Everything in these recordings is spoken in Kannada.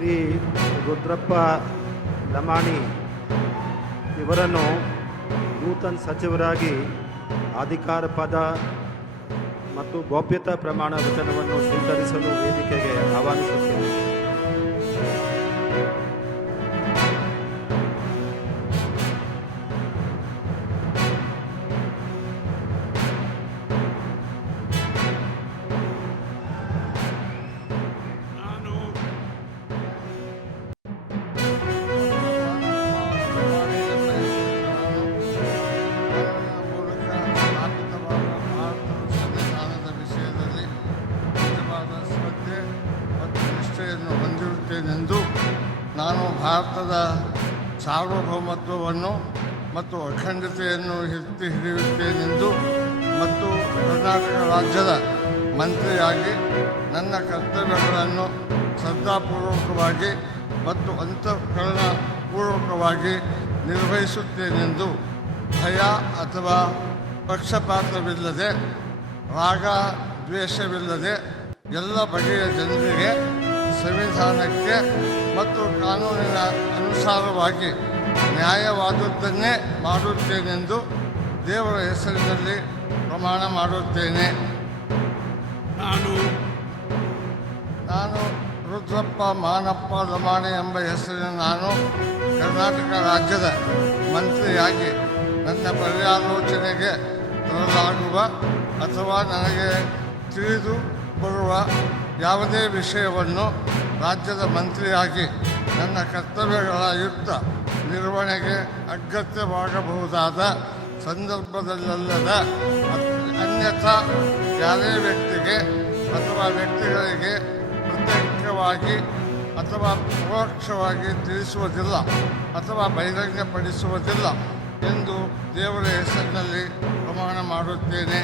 ಶ್ರೀ ರುದ್ರಪ್ಪ ಲಮಾಣಿ ಇವರನ್ನು ನೂತನ ಸಚಿವರಾಗಿ ಅಧಿಕಾರ ಪದ ಮತ್ತು ಗೌಪ್ಯತಾ ಪ್ರಮಾಣ ವಚನವನ್ನು ಸ್ವೀಕರಿಸಲು ವೇದಿಕೆಗೆ ಆಹ್ವಾನಿಸುತ್ತೇನೆ. ಹೊಂದಿರುತ್ತೇನೆಂದು ನಾನು ಭಾರತದ ಸಾರ್ವಭೌಮತ್ವವನ್ನು ಮತ್ತು ಅಖಂಡತೆಯನ್ನು ಎತ್ತಿ ಹಿಡಿಯುತ್ತೇನೆಂದು ಮತ್ತು ಕರ್ನಾಟಕ ರಾಜ್ಯದ ಮಂತ್ರಿಯಾಗಿ ನನ್ನ ಕರ್ತವ್ಯಗಳನ್ನು ಶ್ರದ್ಧಾಪೂರ್ವಕವಾಗಿ ಮತ್ತು ಅಂತಃಕರಣಪೂರ್ವಕವಾಗಿ ನಿರ್ವಹಿಸುತ್ತೇನೆಂದು ಭಯ ಅಥವಾ ಪಕ್ಷಪಾತವಿಲ್ಲದೆ ರಾಗ ದ್ವೇಷವಿಲ್ಲದೆ ಎಲ್ಲ ಬಗೆಯ ಜನರಿಗೆ ಸಂವಿಧಾನಕ್ಕೆ ಮತ್ತು ಕಾನೂನಿನ ಅನುಸಾರವಾಗಿ ನ್ಯಾಯವಾದದ್ದನ್ನೇ ಮಾಡುತ್ತೇನೆಂದು ದೇವರ ಹೆಸರಿನಲ್ಲಿ ಪ್ರಮಾಣ ಮಾಡುತ್ತೇನೆ. ನಾನು ರುದ್ರಪ್ಪ ಮಾನಪ್ಪ ಲಮಾಣಿ ಎಂಬ ಹೆಸರಿನ ನಾನು ಕರ್ನಾಟಕ ರಾಜ್ಯದ ಮಂತ್ರಿಯಾಗಿ ನನ್ನ ಪರ್ಯಾಲೋಚನೆಗೆ ತರಲಾಗುವ ಅಥವಾ ನನಗೆ ತಿಳಿದು ಬರುವ ಯಾವುದೇ ವಿಷಯವನ್ನು ರಾಜ್ಯದ ಮಂತ್ರಿಯಾಗಿ ನನ್ನ ಕರ್ತವ್ಯಗಳ ಯುಕ್ತ ನಿರ್ವಹಣೆಗೆ ಅಗತ್ಯವಾಗಬಹುದಾದ ಸಂದರ್ಭದಲ್ಲದ ಅನ್ಯಥಾ ಯಾವುದೇ ವ್ಯಕ್ತಿಗೆ ಅಥವಾ ವ್ಯಕ್ತಿಗಳಿಗೆ ಪ್ರತ್ಯೇಕವಾಗಿ ಅಥವಾ ಪರೋಕ್ಷವಾಗಿ ತಿಳಿಸುವುದಿಲ್ಲ ಅಥವಾ ಬಹಿರಂಗಪಡಿಸುವುದಿಲ್ಲ ಎಂದು ದೇವರ ಹೆಸರಿನಲ್ಲಿ ಪ್ರಮಾಣ ಮಾಡುತ್ತೇನೆ.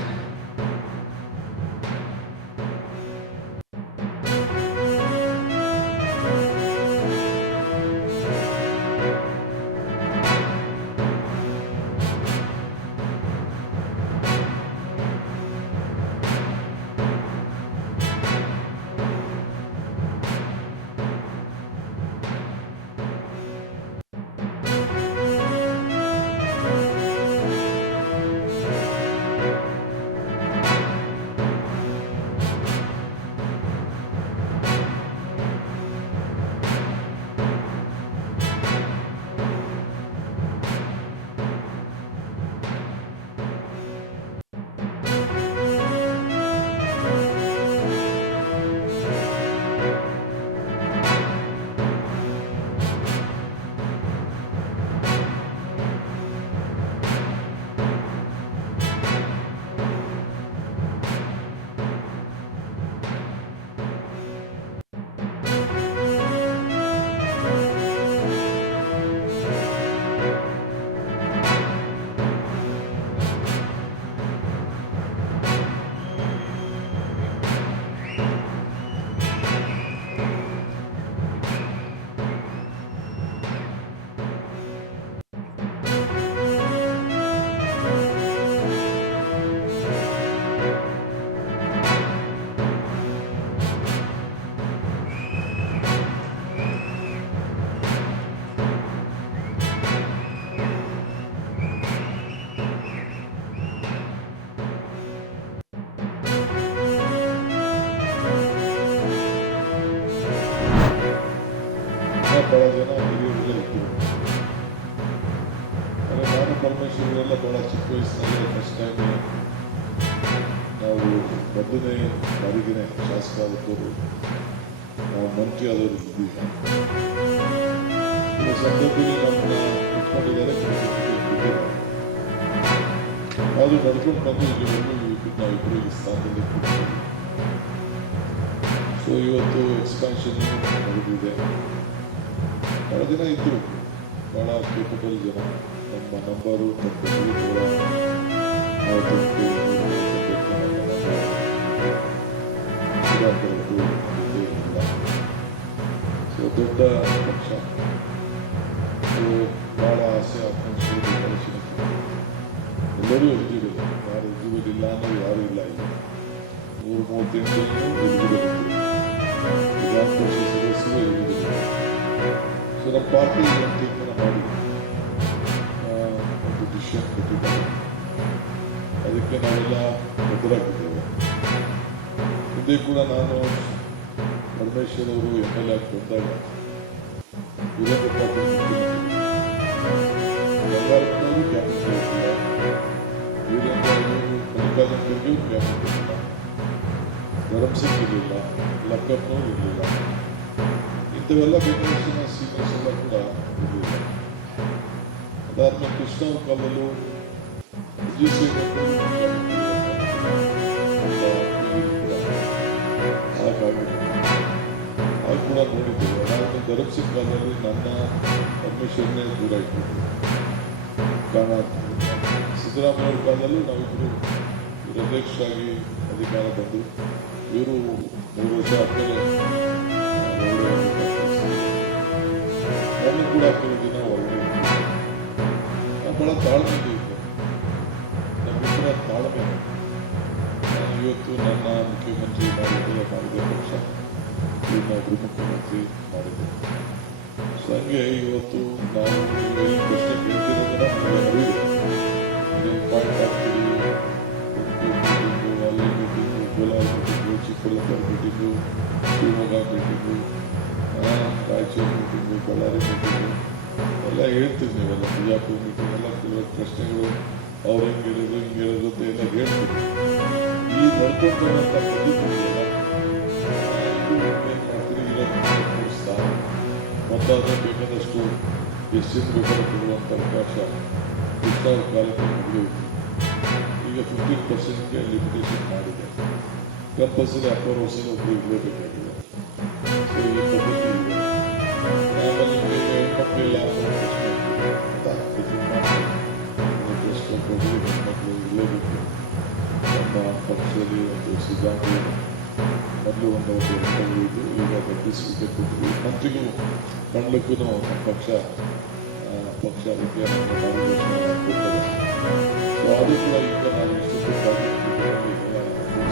ಭಾಳ ಜನ ಹಿರಿಯರೆಲ್ಲ ಇದ್ದರು. ಆದರೆ ನಾನು ಪರಮೇಶ್ವರರೆಲ್ಲ ಭಾಳ ಚಿಕ್ಕ ವಯಸ್ಸಿನಲ್ಲಿ ಫಸ್ಟ್ ಟೈಮ್ ನಾವು ಮೊದಲನೇ ಬಾರಿಗೆನೆ ಶಾಸಕ ಆದವರು ನಾವು ಮಂತ್ರಿ ಆದವರು ಇದ್ದೀವಿ. ಈ ಸಂದರ್ಭದಲ್ಲಿ ನಮ್ಮನ್ನ ಇಟ್ಕೊಂಡಿದ್ದಾರೆ, ಅದು ನಡ್ಕೊಂಡು ಬಂದು ಇಲ್ಲಿವರೆಗೂ ನಾವಿಬ್ಬರು ಈ ಸ್ಥಾನದಲ್ಲಿ ಕೂತಿದ್ದೀವಿ. ಸೊ ಇವತ್ತು ಎಕ್ಸ್ಪಾನ್ಷನ್ ನಡೆದಿದೆ. ಭಾಳ ಜನ ಇದ್ದರು, ಭಾಳ ಕೇಪಬಲ್ ಜನ. ನಮ್ಮ ನಂಬರು ಸೊ ದೊಡ್ಡ ಪಕ್ಷ. ಸೊ ಭಾಳ ಆಸೆ ಆಕಾಂಕ್ಷೆ ಎಲ್ಲರೂ ಎಲಿಜಿಬಲ್. ಯಾರು ಎಲಿಜಿಬಲ್ ಇಲ್ಲ ಅನ್ನೋದು ಯಾರೂ ಇಲ್ಲ. ಈಗ 138 ಎಲಿಜಿಬಲ್ ಇತ್ತು. ವಿಧಾನ ಪರಿಷತ್ ಸದಸ್ಯರು ಎಲಿಜಿಬಲ್. ನಮ್ಮ ಪಾರ್ಟಿ ಏನು ತೀರ್ಮಾನ ಮಾಡಿ ಒಂದು ಡಿಸಿಷನ್ ಕೊಟ್ಟಿದ್ದಾರೆ. ಅದಕ್ಕೆ ನಾವೆಲ್ಲ ಬದ್ಧರಾಗಿದ್ದೇವೆ. ಹಿಂದೆ ಕೂಡ ನಾನು ಪರಮೇಶ್ವರ್ ಅವರು MLA ಆಗಿ ಬಂದಾಗ ವೀರೇಂದ್ರ ಪಾಟೀಲ್ ಎಲ್ಲರೂ ಕ್ಯಾಬಿನೆಟ್ ಇರಲಿಲ್ಲ. ವೀರೇಂದ್ರ ಅವರು ಮಲ್ಲಿಕಾರ್ಜುನ್ ಖರ್ಗೆ ಕ್ಯಾಬಿನೆಟ್ ಇರಲಿಲ್ಲ. ಧರ್ಮಸಿಂಗ್ ಇರಲಿಲ್ಲ. ಲಕ್ಕಪ್ಪನವರು ಇರಲಿಲ್ಲ. ಇಂಥವೆಲ್ಲ ಬೇಕಾದಷ್ಟಿನ ಸೀನಿಯರ್ಸ್ ಎಲ್ಲ ಕೂಡ ಇರಲಿಲ್ಲ. ಅದಾದ್ಮೇಲೆ ಕೃಷ್ಣ ಅವ್ರ ಕಾಲದಲ್ಲೂ ಹಾಗೆ ಕೂಡ ನೋಡಿದ್ದೇವೆ. ನಾನು ಧರ್ಮಸಿಂಗ್ ಕಾಲದಲ್ಲಿ ನನ್ನ ಪರಮೇಶ್ವರನೇ ದೂರ ಇಟ್ಟಿದ್ದೆ. ಕಾರಣ ಸಿದ್ದರಾಮಯ್ಯ ಕಾಲದಲ್ಲೂ ನಾವಿಬ್ಬರು ಅಧ್ಯಕ್ಷರಾಗಿ ಅಧಿಕಾರ ಬಂದು ಇವರು 3 ವರ್ಷ ಆದ್ಮೇಲೆ ನಾನು ಕೂಡ ಕೆಲವು ದಿನ ಒಳ್ಳೆ ಬಹಳ ತಾಳ್ಮೆ ಇದ್ದೆ. ನಮ್ಮಿಬ್ಬರ ತಾಳ್ಮೆ ಇವತ್ತು ನನ್ನ ಮುಖ್ಯಮಂತ್ರಿ ಮಾಡಿದೆ ಪಕ್ಷ ಇನ್ನೊಬ್ರು ಮುಖ್ಯಮಂತ್ರಿ ಮಾಡಿದೆ. ಸೊ ಹಂಗೆ ಇವತ್ತು ನಾವು ಈ ಪ್ರಶ್ನೆ ಕೇಳ್ತಿರೋದನ್ನ ನಮಗೆ ಅರಿವಿದೆ. ಪಾಯಿಂಟ್ ಆಗ್ತೀವಿ, ಅಲ್ಲಿ meeting, Kolar meeting, Chikkaballapur meeting, Shivamogga meeting, Raichur meeting, Ballari meeting ಎಲ್ಲ ಹೇಳ್ತೀವಿ. ನೀವೆಲ್ಲ ಬಿಜಾಪುರ ಮೀಟಿಂಗ್ ಎಲ್ಲ ಕೆಲವು ಪ್ರಶ್ನೆಗಳು ಅವ್ರು ಹೆಂಗೆ ಹೇಳಿದ್ರು ಹಿಂಗೆ ಹೇಳಿದ್ರು ಅಂತ ಎಲ್ಲ ಹೇಳ್ತೀವಿ. ಈ ನಡ್ಕೊಂಡು ಬರುವಂಥ ಪದ್ಧತಿಗಳಲ್ಲ ಏನು ಮಾಡ್ತೀವಿ ಇರೋದು ಮೊದಲಾದ್ರೆ ಬೇಕಾದಷ್ಟು ಎಷ್ಟು ಬೇಕಾದ್ರೂ ಕೊಡುವಂಥ ಅವಕಾಶ ಕೃಷ್ಣ ಅವ್ರ ಕಾಲಕ್ಕೆ ಮುಗಿದೋಯ್ತು. ಈಗ 15% ಲಿಮಿಟೇಷನ್ ಮಾಡಿದೆ. ಕಂಪಲ್ಸರಿ 4 ವರ್ಷ ಒಬ್ಬರು ಇರಲೇಬೇಕಾಗಿದೆ. ಸೊ ಈ ಪದ್ಧತಿ ಇದೆ. ಆಮೇಲೆ ನಿಮಗೆ ಹೆಣ್ಮಕ್ಳಿಲ್ಲ ಹೆಣ್ಮಕ್ಳು ಇರಲೇಬೇಕು. ನಮ್ಮ ಪಕ್ಷದಲ್ಲಿ ಒಂದು ಸಿದ್ಧಾಂತ ಮೊದಲು ಒಂದು ಇದು ಈಗ ಬದಲಿಸಲಿಕ್ಕೆ ಕೊಟ್ಟಿದ್ವಿ. ಮಂತ್ರಿಗಳು ಮಂಡಲಕ್ಕೂ ನಮ್ಮ ಪಕ್ಷ ಅದಕ್ಕೆ ಮಾರ್ಗದರ್ಶನ ಕೊಡ್ತಾರೆ. ಸೊ ಅದು ಕೂಡ ಈಗ ನಾವು ಇಷ್ಟಪಟ್ಟಾಗಿ